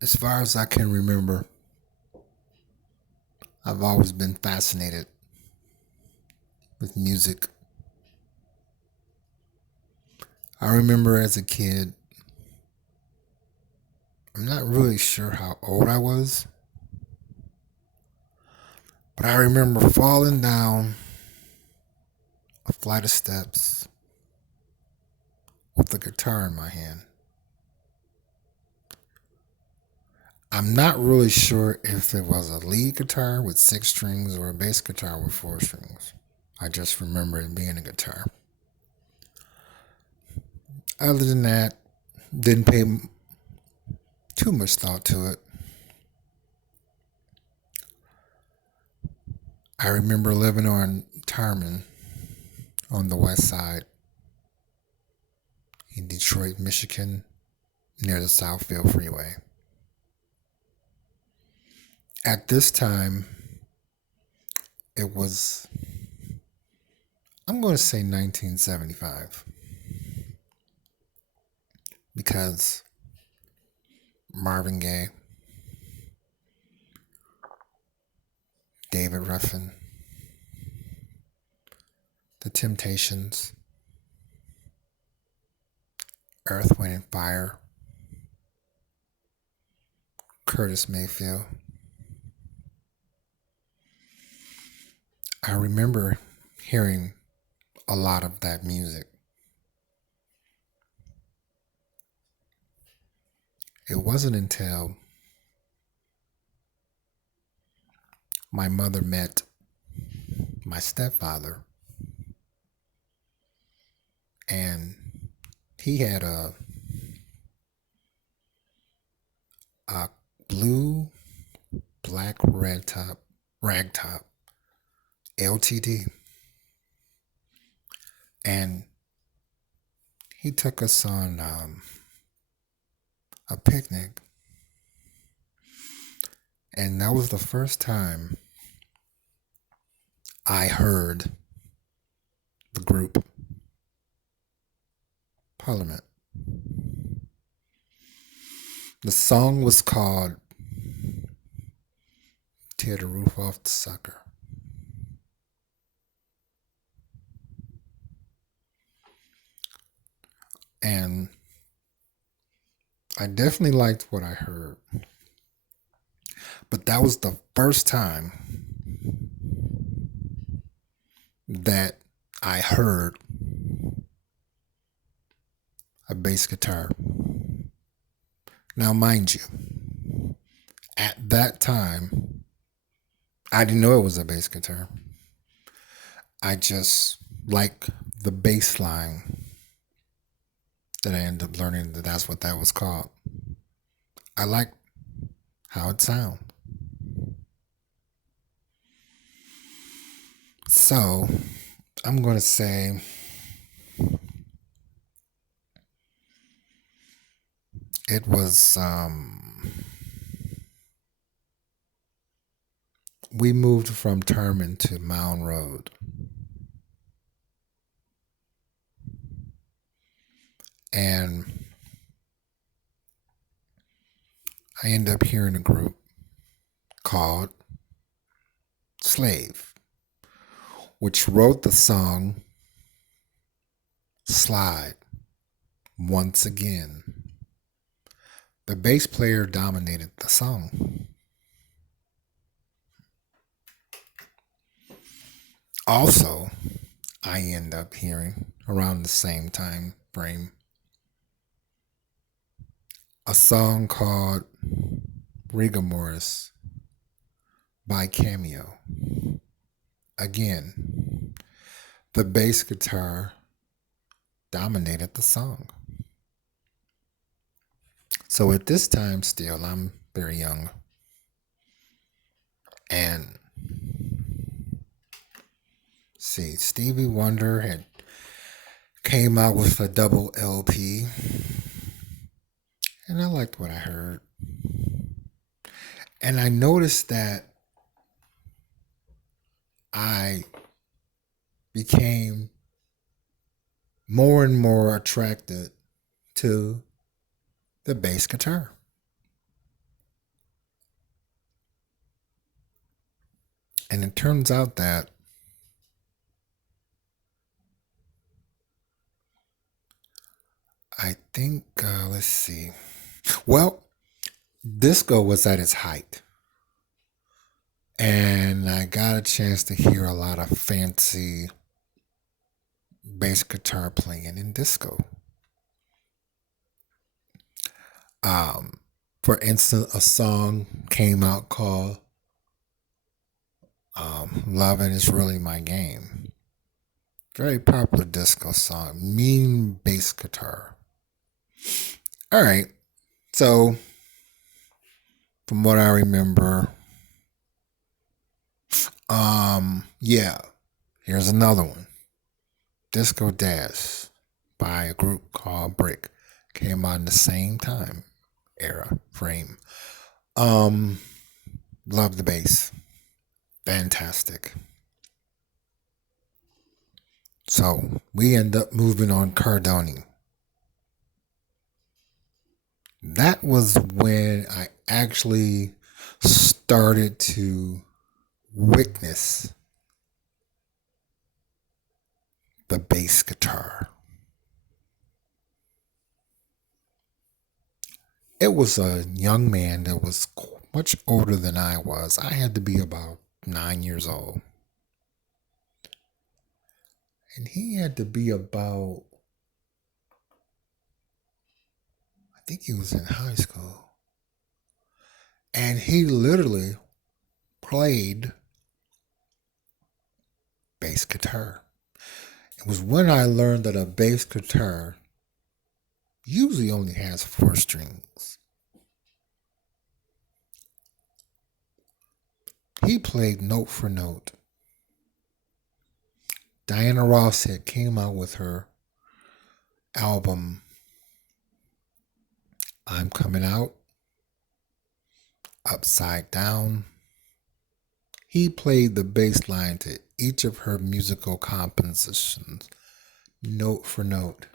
As far as I can remember, I've always been fascinated with music. I remember as a kid, I'm not really sure how old I was, but I remember falling down a flight of steps with a guitar in my hand. I'm not really sure if it was a lead guitar with 6 strings or a bass guitar with 4 strings. I just remember it being a guitar. Other than that, didn't pay too much thought to it. I remember living on Tarman on the west side in Detroit, Michigan, near the Southfield Freeway. At this time, it was, I'm going to say 1975, because Marvin Gaye, David Ruffin, The Temptations, Earth, Wind, and Fire, Curtis Mayfield. I remember hearing a lot of that music. It wasn't until my mother met my stepfather, and he had a blue, black, red top, rag top LTD, and he took us on a picnic, and that was the first time I heard the group Parliament. The song was called Tear the Roof Off the Sucker. And I definitely liked what I heard. But that was the first time that I heard a bass guitar. Now, mind you, at that time, I didn't know it was a bass guitar. I just like the bass line that I ended up learning that that's what that was called. I like how it sounds. So I'm going to say it was, we moved from Terman to Mound Road. And I ended up hearing a group called Slave, which wrote the song Slide once again. The bass player dominated the song. Also, I end up hearing around the same time frame a song called Rigor Mortis by Cameo. Again, the bass guitar dominated the song. So at this time, still, I'm very young. And see, Stevie Wonder had came out with a double LP, and I liked what I heard. And I noticed that I became more and more attracted to the bass guitar. it turns out that I think, let's see. Well, disco was at its height. And I got a chance to hear a lot of fancy bass guitar playing in disco. Um, for instance, a song came out called Loving Is Really My Game. Very popular disco song, mean bass guitar. All right, so from what I remember, yeah, here's another one. Disco Dash by a group called Brick came out in the same time era frame. Um, love the bass, fantastic. So we end up moving on Cardoni. That was when I actually started to witness the bass guitar. It was a young man that was much older than I was. I had to be about 9 years old. And he had to be about, I think he was in high school. And he literally played bass guitar. It was when I learned that a bass guitar usually only has 4 strings. He played note for note. Diana Ross had came out with her album I'm Coming Out, Upside Down. He played the bass line to each of her musical compositions, note for note.